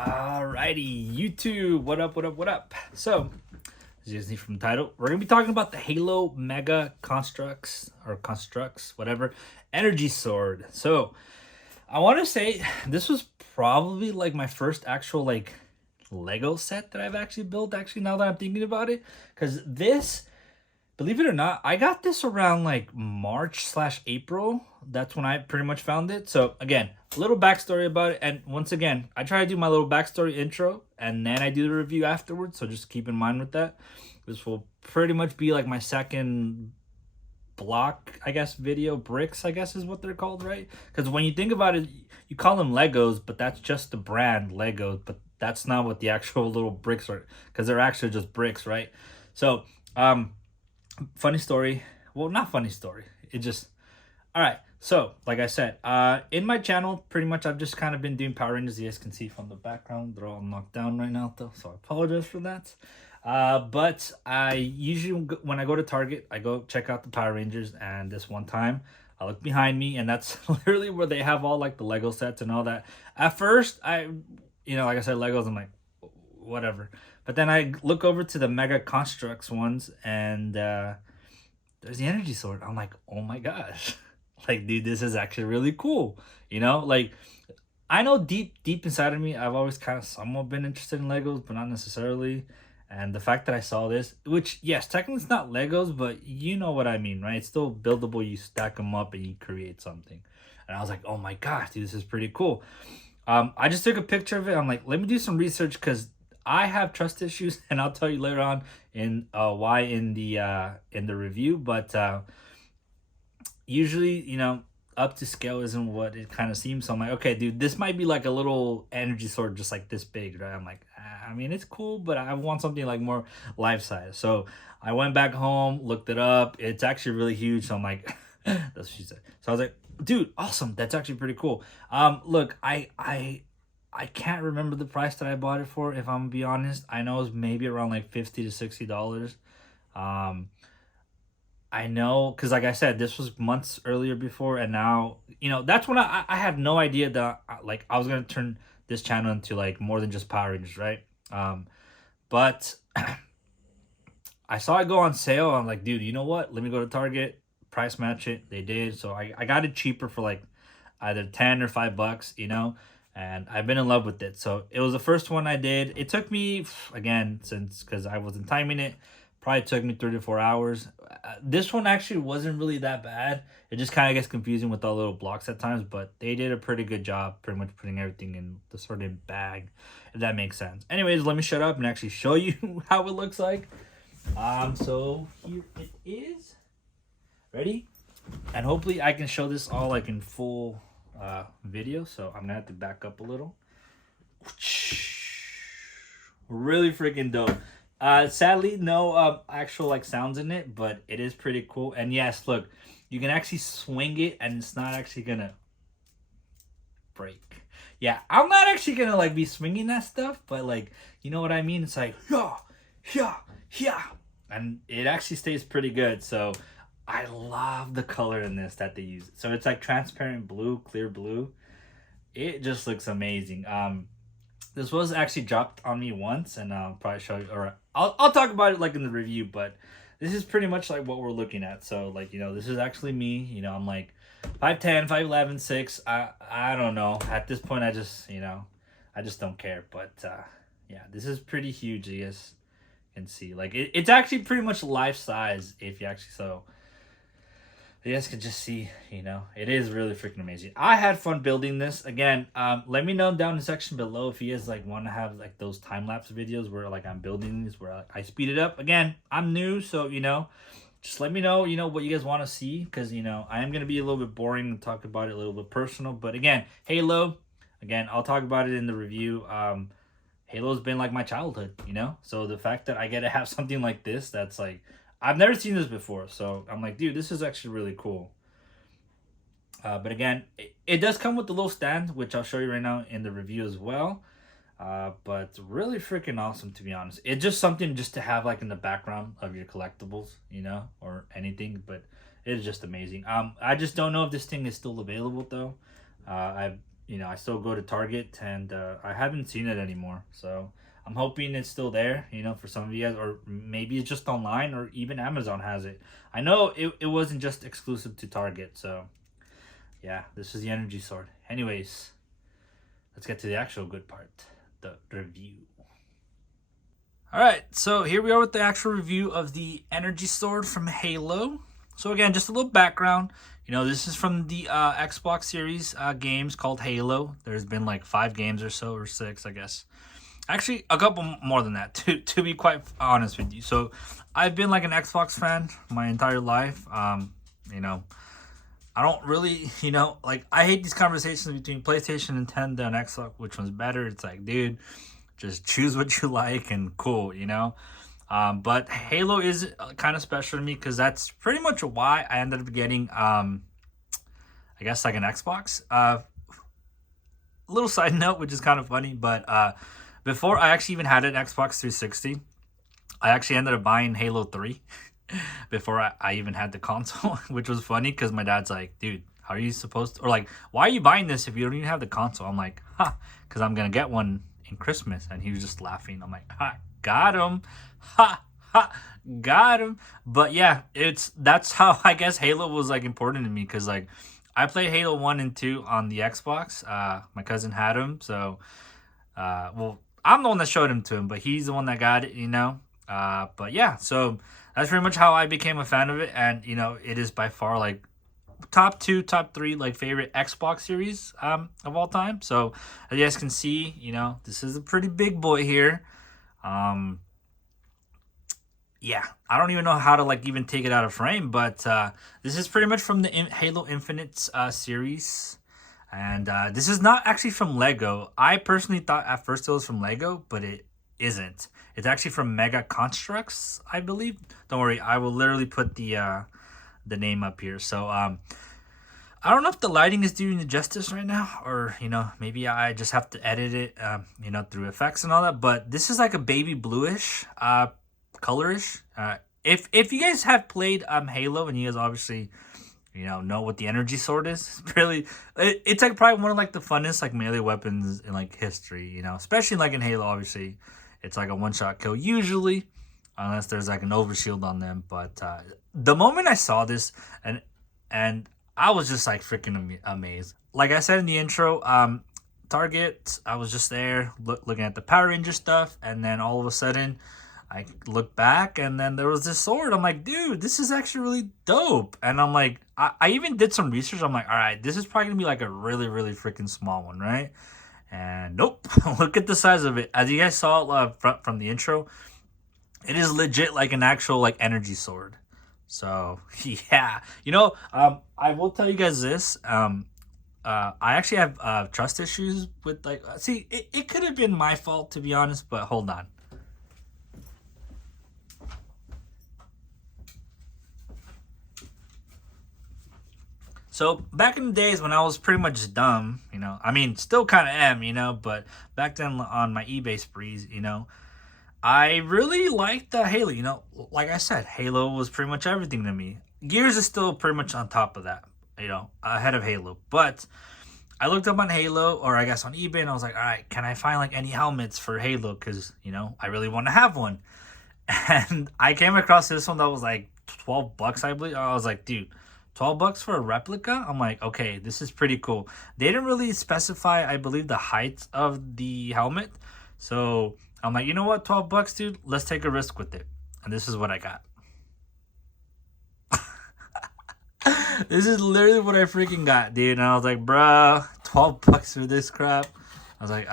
Alrighty, YouTube, what up, what up, what up? So, as you can see from the title, we're gonna be talking about the Halo Mega Construx, whatever, energy sword. So, I want to say this was probably like my first actual like Lego set that I've actually built. Actually, now that I'm thinking about it, because this, believe it or not, I got this around like March/April. That's when I pretty much found it. So again, a little backstory about it. And once again, I try to do my little backstory intro and then I do the review afterwards. So just keep in mind with that. This will pretty much be like my second block, I guess, video. Bricks, I guess is what they're called, right? Because when you think about it, you call them Legos, but that's just the brand Legos. But that's not what the actual little bricks are, because they're actually just bricks, right? So, funny story. Well, not funny story. It just, all right. So, like I said, in my channel, pretty much I've just kind of been doing Power Rangers. You guys can see from the background, they're all knocked down right now, though. So I apologize for that. But I usually, when I go to Target, I go check out the Power Rangers. And this one time, I look behind me, and that's literally where they have all like the Lego sets and all that. At first, like I said, Legos. I'm like, whatever. But then I look over to the Mega Construx ones, and there's the energy sword. I'm like, oh my gosh, like, dude, this is actually really cool. Like, I know deep inside of me, I've always kind of somewhat been interested in Legos, but not necessarily. And the fact that I saw this, which yes, technically it's not Legos, but you know what I mean, right? It's still buildable. You stack them up and you create something. And I was like, oh my gosh, dude, this is pretty cool. I just took a picture of it. I'm like, let me do some research because I have trust issues, and I'll tell you later on in why in the review. But usually, up to scale isn't what it kind of seems. So I'm like, okay, dude, this might be like a little energy sword, just like this big, right? I'm like, I mean, it's cool, but I want something like more life size. So I went back home, looked it up. It's actually really huge. So I'm like, that's what she said. So I was like, dude, awesome. That's actually pretty cool. Look, I can't remember the price that I bought it for, if I'm gonna be honest. I know it's maybe around like $50 to $60. I know, because like I said, this was months earlier before, and now, that's when I had no idea that like I was gonna turn this channel into like more than just Power Rangers, right? But I saw it go on sale. I'm like, dude, you know what? Let me go to Target, price match it. They did, so I got it cheaper for like either 10 or $5, and I've been in love with it. So it was the first one I did. It took me, again, because I wasn't timing it, probably took me 3 to 4 hours. This one actually wasn't really that bad. It just kind of gets confusing with all the little blocks at times, but they did a pretty good job pretty much putting everything in the sort of bag, if that makes sense. Anyways, let me shut up and actually show you how it looks like. So here it is. Ready? And hopefully I can show this all like in full video. So I'm gonna have to back up a little. Really freaking dope. Sadly, no actual like sounds in it, but it is pretty cool. And yes, look, you can actually swing it and it's not actually gonna break. Yeah, I'm not actually gonna like be swinging that stuff, but like, you know what I mean? It's like, yeah, and it actually stays pretty good. So I love the color in this that they use. So it's like transparent blue, clear blue. It just looks amazing. This was actually dropped on me once, and I'll probably show you, or I'll talk about it like in the review, but this is pretty much like what we're looking at. So like, this is actually me. I'm like 5'10", 5'11", 6. I don't know. At this point, I just don't care. But yeah, this is pretty huge. You guys can see, like, it's actually pretty much life size if you actually you guys can just see, it is really freaking amazing. I had fun building this. Again, let me know down in the section below if you guys like want to have like those time-lapse videos where like I'm building these, where I speed it up. Again, I'm new, so just let me know what you guys want to see, because I am going to be a little bit boring and talk about it a little bit personal. But again, Halo, again, I'll talk about it in the review. Halo's been like my childhood, so the fact that I get to have something like this, that's like, I've never seen this before, so I'm like, dude, this is actually really cool. But again, it does come with the little stand, which I'll show you right now in the review as well. But really freaking awesome, to be honest. It's just something just to have like in the background of your collectibles, or anything. But it is just amazing. I just don't know if this thing is still available though. I've I still go to Target, and I haven't seen it anymore. So I'm hoping it's still there, for some of you guys, or maybe it's just online, or even Amazon has it. I know it wasn't just exclusive to Target. So yeah, this is the energy sword. Anyways, let's get to the actual good part, the review. All right, so here we are with the actual review of the energy sword from Halo. So again, just a little background. This is from the Xbox Series games called Halo. There's been like 5 games or so, or 6, I guess. Actually, a couple more than that, to be quite honest with you. So I've been like an Xbox fan my entire life. I don't really, like, I hate these conversations between PlayStation, Nintendo, and Xbox. Which one's better? It's like, dude, just choose what you like and cool, But Halo is kind of special to me because that's pretty much why I ended up getting, I guess, like an Xbox. Little side note, which is kind of funny, but before I actually even had an Xbox 360, I actually ended up buying Halo 3 before I even had the console, which was funny because my dad's like, dude, how are you supposed to, or like, why are you buying this if you don't even have the console? I'm like, because I'm going to get one in Christmas. And he was just laughing. I'm like, got him. Got him. But yeah, that's how I guess Halo was like important to me, because like I played Halo 1 and 2 on the Xbox. My cousin had him, so well, I'm the one that showed him to him, but he's the one that got it, but yeah, so that's pretty much how I became a fan of it. And it is by far like top 2, top 3 like favorite Xbox series of all time. So as you guys can see, this is a pretty big boy here. Yeah, I don't even know how to like even take it out of frame, but this is pretty much from the Halo Infinite series. And this is not actually from Lego. I personally thought at first it was from Lego, but it isn't. It's actually from Mega Construx, I believe. Don't worry, I will literally put the name up here. So I don't know if the lighting is doing it justice right now, or maybe I just have to edit it through effects and all that. But this is like a baby bluish colorish. If you guys have played Halo, and you guys obviously know what the energy sword is, it's like probably one of like the funnest like melee weapons in like history, especially like in Halo. Obviously it's like a one-shot kill usually, unless there's like an overshield on them. But the moment I saw this, and I was just like freaking amazed. Like I said in the intro, Target, I was just there looking at the Power Ranger stuff, and then all of a sudden I looked back, and then there was this sword. I'm like, dude, this is actually really dope. And I'm like, I even did some research. I'm like, all right, this is probably gonna be like a really, really freaking small one, right? And nope, look at the size of it. As you guys saw from the intro, it is legit like an actual like energy sword. So yeah, I will tell you guys this. I actually have trust issues with like. See, it could have been my fault, to be honest, but hold on. So back in the days when I was pretty much dumb, I mean, still kind of am, but back then on my eBay sprees, I really liked Halo. Like I said, Halo was pretty much everything to me. Gears is still pretty much on top of that, ahead of Halo. But I looked up on Halo, or I guess on eBay, and I was like, all right, can I find like any helmets for Halo? Because, I really want to have one. And I came across this one that was like $12, I believe. I was like, dude, $12 for a replica? I'm like, okay, this is pretty cool. They didn't really specify, I believe, the height of the helmet. So I'm like, you know what, $12, dude, let's take a risk with it. And this is what I got. This is literally what I freaking got, dude. And I was like, bruh, $12 for this crap. I was like,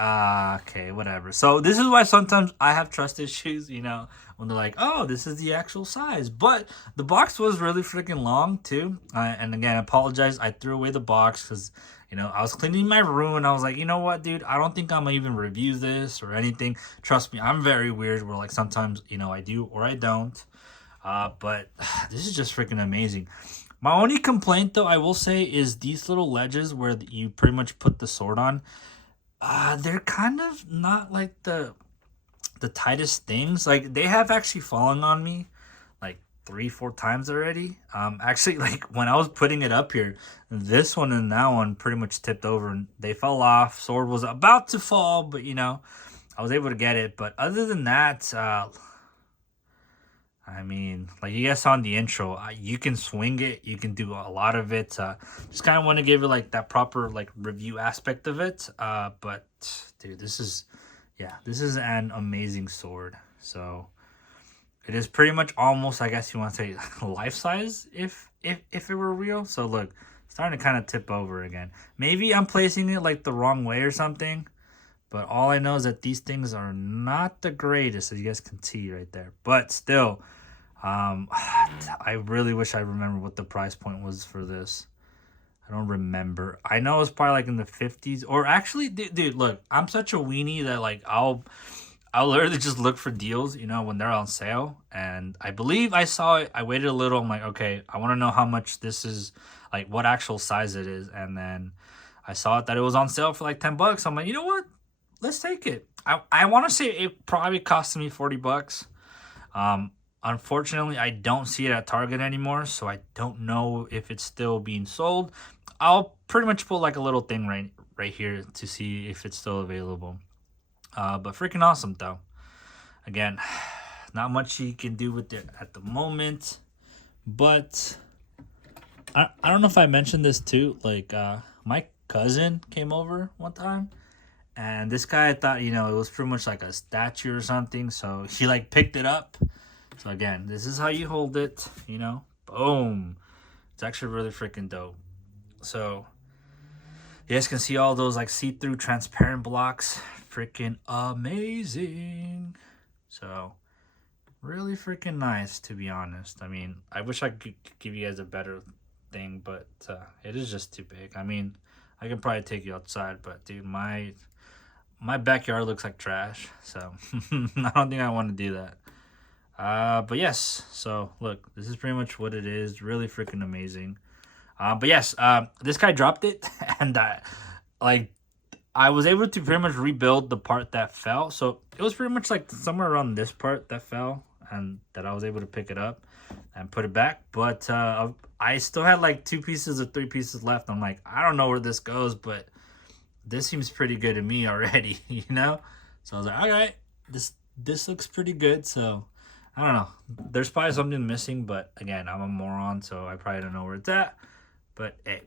okay, whatever. So this is why sometimes I have trust issues, when they're like, oh, this is the actual size. But the box was really freaking long, too. And again, I apologize. I threw away the box because, I was cleaning my room. And I was like, you know what, dude? I don't think I'm going to even review this or anything. Trust me, I'm very weird where, like, sometimes, I do or I don't. But this is just freaking amazing. My only complaint, though, I will say, is these little ledges where you pretty much put the sword on. They're kind of not like the tightest things. Like, they have actually fallen on me like 3-4 times already. Actually, like when I was putting it up here, this one and that one pretty much tipped over and they fell off. Sword was about to fall, but you know, I was able to get it. But other than that, I mean, like you guys saw in the intro, you can swing it. You can do a lot of it. Just kind of want to give it like that proper like review aspect of it. But dude, this is an amazing sword. So it is pretty much almost, I guess you want to say, life size if it were real. So look, starting to kind of tip over again. Maybe I'm placing it like the wrong way or something. But all I know is that these things are not the greatest, as you guys can see right there. But still, I really wish I remember what the price point was for this. I don't remember. I know it's probably like in the 50s. Or actually, dude, look, I'm such a weenie that like I'll literally just look for deals, you know, when they're on sale. And I believe I saw it. I waited a little. I'm like, okay, I want to know how much this is, like what actual size it is. And then I saw it that it was on sale for like $10. I'm like, you know what? Let's take it. I want to say it probably cost me $40. Unfortunately, I don't see it at Target anymore, so I don't know if it's still being sold. I'll pretty much put like a little thing right here to see if it's still available. But freaking awesome though. Again, not much you can do with it at the moment, but I don't know if I mentioned this too. Like my cousin came over one time. And this guy, I thought, you know, it was pretty much like a statue or something. So he like picked it up. So again, this is how you hold it, you know. Boom. It's actually really freaking dope. So you guys can see all those like see-through transparent blocks. Freaking amazing. So really freaking nice, to be honest. I mean, I wish I could give you guys a better thing, but it is just too big. I mean, I can probably take you outside, but dude, my backyard looks like trash, so I don't think I want to do that. But yes, so look, this is pretty much what it is. Really freaking amazing. But yes, this guy dropped it, and I was able to pretty much rebuild the part that fell. So it was pretty much like somewhere around this part that fell, and that I was able to pick it up and put it back. But I still had like 2 pieces or 3 pieces left. I'm like, I don't know where this goes, but this seems pretty good to me already, you know? So I was like, all right, this looks pretty good. So I don't know. There's probably something missing, but again, I'm a moron, so I probably don't know where it's at. But hey,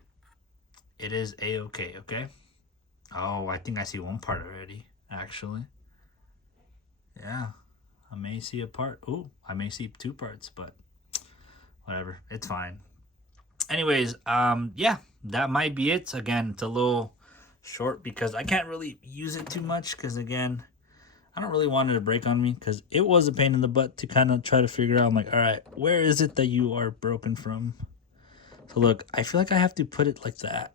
it is a-okay, okay? Oh, I think I see one part already, actually. Yeah, I may see a part. Ooh, I may see 2 parts, but whatever. It's fine. Anyways, yeah, that might be it. Again, it's a little short because I can't really use it too much because again, I don't really want it to break on me because it was a pain in the butt to kind of try to figure out. I'm like, all right, where is it that you are broken from? So look, I feel like I have to put it like that.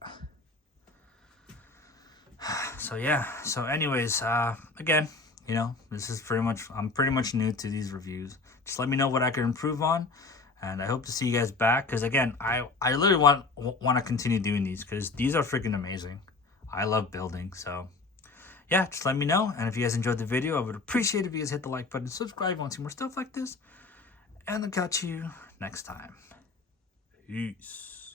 So yeah, so anyways, again, you know, this is I'm pretty much new to these reviews. Just let me know what I can improve on. And I hope to see you guys back because again, I literally want to continue doing these because these are freaking amazing. I love building, so yeah, just let me know. And if you guys enjoyed the video, I would appreciate it if you guys hit the like button, subscribe if you want to see more stuff like this, and I'll catch you next time. Peace.